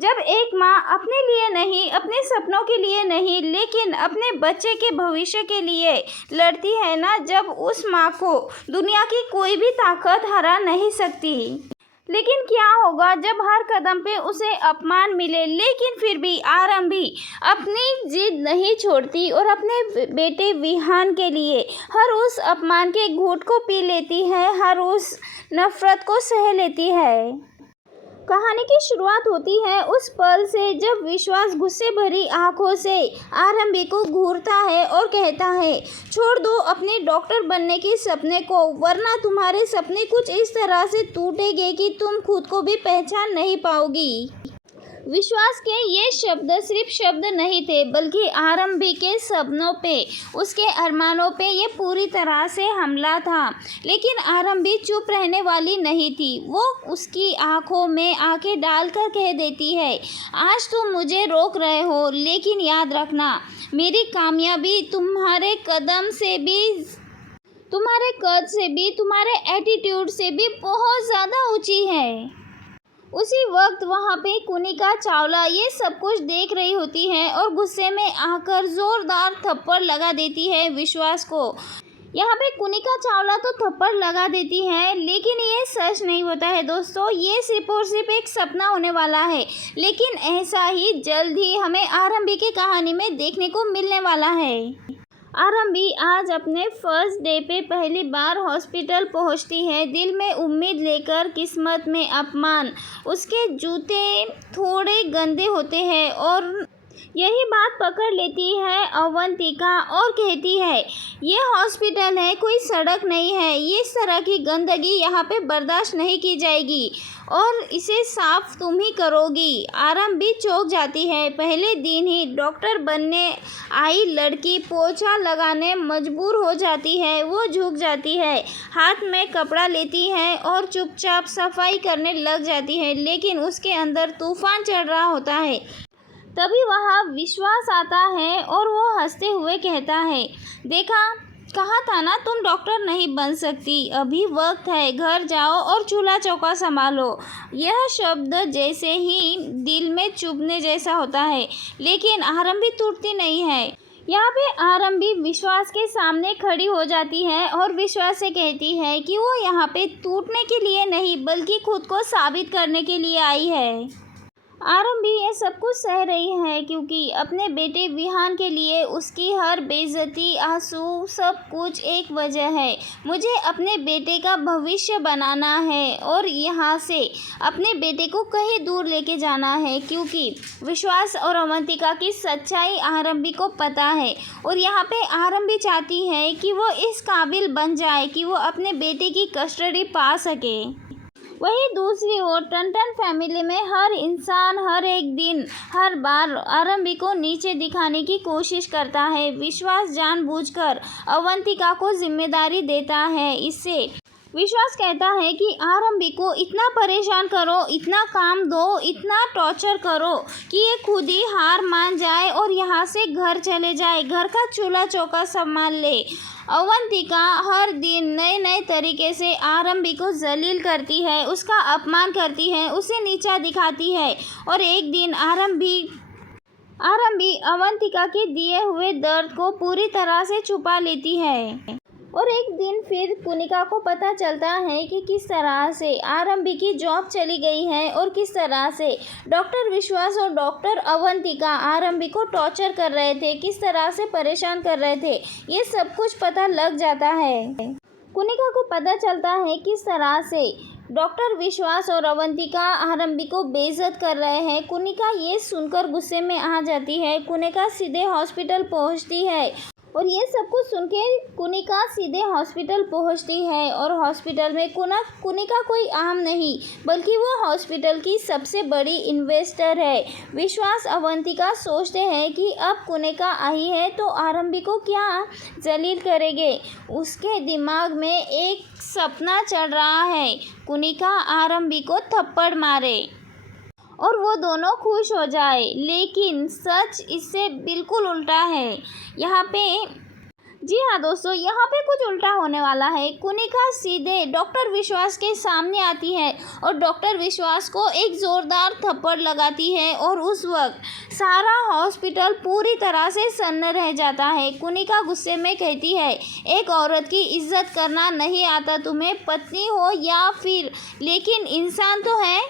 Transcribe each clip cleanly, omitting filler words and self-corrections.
जब एक माँ अपने लिए नहीं, अपने सपनों के लिए नहीं, लेकिन अपने बच्चे के भविष्य के लिए लड़ती है ना, जब उस माँ को दुनिया की कोई भी ताकत हरा नहीं सकती। लेकिन क्या होगा जब हर कदम पे उसे अपमान मिले, लेकिन फिर भी आरंभी अपनी जिद नहीं छोड़ती और अपने बेटे विहान के लिए हर उस अपमान के घूंट को पी लेती है, हर उस नफरत को सह लेती है। कहानी की शुरुआत होती है उस पल से जब विश्वास गुस्से भरी आंखों से आरंभी को घूरता है और कहता है, छोड़ दो अपने डॉक्टर बनने के सपने को, वरना तुम्हारे सपने कुछ इस तरह से टूटेंगे कि तुम खुद को भी पहचान नहीं पाओगी। विश्वास के ये शब्द सिर्फ शब्द नहीं थे, बल्कि आरंभी के सपनों पे, उसके अरमानों पे ये पूरी तरह से हमला था। लेकिन आरंभी चुप रहने वाली नहीं थी। वो उसकी आंखों में आंखें डालकर कह देती है, आज तुम मुझे रोक रहे हो, लेकिन याद रखना, मेरी कामयाबी तुम्हारे कदम से भी, तुम्हारे कद से भी, तुम्हारे एटीट्यूड से भी बहुत ज़्यादा ऊंची है। उसी वक्त वहाँ पे कुनिका चावला ये सब कुछ देख रही होती है और गुस्से में आकर जोरदार थप्पड़ लगा देती है विश्वास को। यहाँ पे कुनिका चावला तो थप्पड़ लगा देती है, लेकिन ये सच नहीं होता है दोस्तों, ये सिर्फ और सिर्फ एक सपना होने वाला है। लेकिन ऐसा ही जल्द ही हमें आरंभी की कहानी में देखने को मिलने वाला है। आरंभी आज अपने फर्स्ट डे पे पहली बार हॉस्पिटल पहुंचती है, दिल में उम्मीद लेकर, किस्मत में अपमान। उसके जूते थोड़े गंदे होते हैं और यही बात पकड़ लेती है अवंतिका और कहती है, ये हॉस्पिटल है, कोई सड़क नहीं है, ये इस तरह की गंदगी यहाँ पे बर्दाश्त नहीं की जाएगी और इसे साफ तुम ही करोगी। आरंभी चौंक जाती है। पहले दिन ही डॉक्टर बनने आई लड़की पोछा लगाने मजबूर हो जाती है। वो झुक जाती है, हाथ में कपड़ा लेती है और चुपचाप सफाई करने लग जाती है, लेकिन उसके अंदर तूफान चढ़ रहा होता है। तभी वहाँ विश्वास आता है और वो हंसते हुए कहता है, देखा, कहा था ना तुम डॉक्टर नहीं बन सकती, अभी वक्त है, घर जाओ और चूल्हा चौका संभालो। यह शब्द जैसे ही दिल में चुभने जैसा होता है, लेकिन आरंभी टूटती नहीं है। यहाँ पे आरंभी विश्वास के सामने खड़ी हो जाती है और विश्वास से कहती है कि वो यहाँ पे टूटने के लिए नहीं, बल्कि खुद को साबित करने के लिए आई है। आरंभी ये सब कुछ सह रही है क्योंकि अपने बेटे विहान के लिए उसकी हर बेइज्जती, आंसू, सब कुछ एक वजह है। मुझे अपने बेटे का भविष्य बनाना है और यहाँ से अपने बेटे को कहीं दूर लेके जाना है, क्योंकि विश्वास और अवंतिका की सच्चाई आरंभी को पता है और यहाँ पे आरंभी चाहती है कि वो इस काबिल बन जाए कि वो अपने बेटे की कस्टडी पा सके। वहीं दूसरी ओर टन-टन फैमिली में हर इंसान हर एक दिन, हर बार आरंभी को नीचे दिखाने की कोशिश करता है। विश्वास जानबूझकर अवंतिका को जिम्मेदारी देता है। इससे विश्वास कहता है कि आरंभी को इतना परेशान करो, इतना काम दो, इतना टॉर्चर करो कि ये खुद ही हार मान जाए और यहाँ से घर चले जाए, घर का चूल्हा चौका संभाल ले। अवंतिका हर दिन नए नए तरीके से आरंभी को जलील करती है, उसका अपमान करती है, उसे नीचा दिखाती है और एक दिन आरंभी अवंतिका के दिए हुए दर्द को पूरी तरह से छुपा लेती है। और एक दिन फिर कुनिका को पता चलता है कि किस तरह से आरंभी की जॉब चली गई है और किस तरह से डॉक्टर विश्वास और डॉक्टर अवंतिका आरंभी को टॉर्चर कर रहे थे, किस तरह से परेशान कर रहे थे, ये सब कुछ पता लग जाता है। कुनिका को पता चलता है किस तरह से डॉक्टर विश्वास और अवंतिका आरंभी को बेइज्जत कर रहे हैं। कुनिका ये सुनकर गुस्से में आ जाती है। कुनिका सीधे हॉस्पिटल पहुंचती है और ये सब कुछ सुन के कुनिका सीधे हॉस्पिटल पहुंचती है और हॉस्पिटल में कुनिका कोई आम नहीं, बल्कि वो हॉस्पिटल की सबसे बड़ी इन्वेस्टर है। विश्वास अवंतिका सोचते हैं कि अब कुनिका आई है तो आरंभी को क्या जलील करेंगे। उसके दिमाग में एक सपना चल रहा है, कुनिका आरंभी को थप्पड़ मारे और वो दोनों खुश हो जाए, लेकिन सच इससे बिल्कुल उल्टा है। यहाँ पे जी हाँ दोस्तों, यहाँ पे कुछ उल्टा होने वाला है। कुनिका सीधे डॉक्टर विश्वास के सामने आती है और डॉक्टर विश्वास को एक ज़ोरदार थप्पड़ लगाती है और उस वक्त सारा हॉस्पिटल पूरी तरह से सन्न रह जाता है। कुनिका गुस्से में कहती है, एक औरत की इज्जत करना नहीं आता तुम्हें, पत्नी हो या फिर, लेकिन इंसान तो है।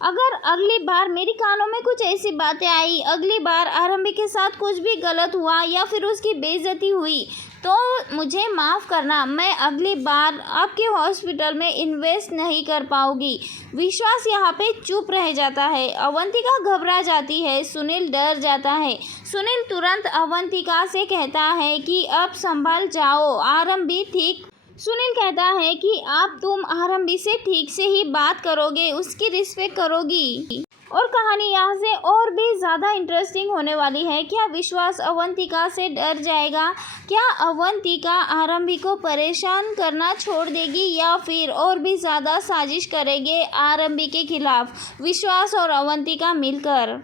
अगर अगली बार मेरी कानों में कुछ ऐसी बातें आई, अगली बार आरंभी के साथ कुछ भी गलत हुआ या फिर उसकी बेइज्जती हुई तो मुझे माफ़ करना, मैं अगली बार आपके हॉस्पिटल में इन्वेस्ट नहीं कर पाऊंगी। विश्वास यहाँ पे चुप रह जाता है। अवंतिका घबरा जाती है, सुनील डर जाता है। सुनील तुरंत अवंतिका से कहता है कि अब संभल जाओ, आरंभी ठीक। सुनील कहता है कि आप तुम आरंभी से ठीक से ही बात करोगे, उसकी रिस्पेक्ट करोगी। और कहानी यहाँ से और भी ज़्यादा इंटरेस्टिंग होने वाली है। क्या विश्वास अवंतिका से डर जाएगा? क्या अवंतिका आरंभी को परेशान करना छोड़ देगी या फिर और भी ज़्यादा साजिश करेंगे आरंभी के खिलाफ विश्वास और अवंतिका मिलकर?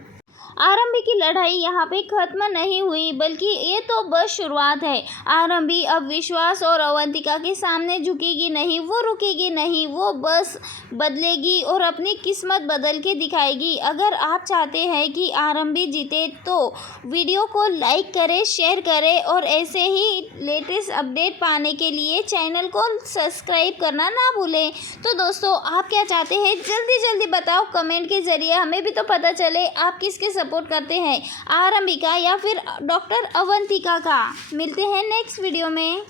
आरंभी की लड़ाई यहाँ पे ख़त्म नहीं हुई, बल्कि ये तो बस शुरुआत है। आरंभी अब विश्वास और अवंतिका के सामने झुकेगी नहीं, वो रुकेगी नहीं, वो बस बदलेगी और अपनी किस्मत बदल के दिखाएगी। अगर आप चाहते हैं कि आरंभी जीते तो वीडियो को लाइक करें, शेयर करें और ऐसे ही लेटेस्ट अपडेट पाने के लिए चैनल को सब्सक्राइब करना ना भूलें। तो दोस्तों, आप क्या चाहते हैं जल्दी जल्दी बताओ कमेंट के ज़रिए, हमें भी तो पता चले आप किसके सपोर्ट करते हैं, आरंभी का या फिर डॉक्टर अवंतिका का। मिलते हैं नेक्स्ट वीडियो में।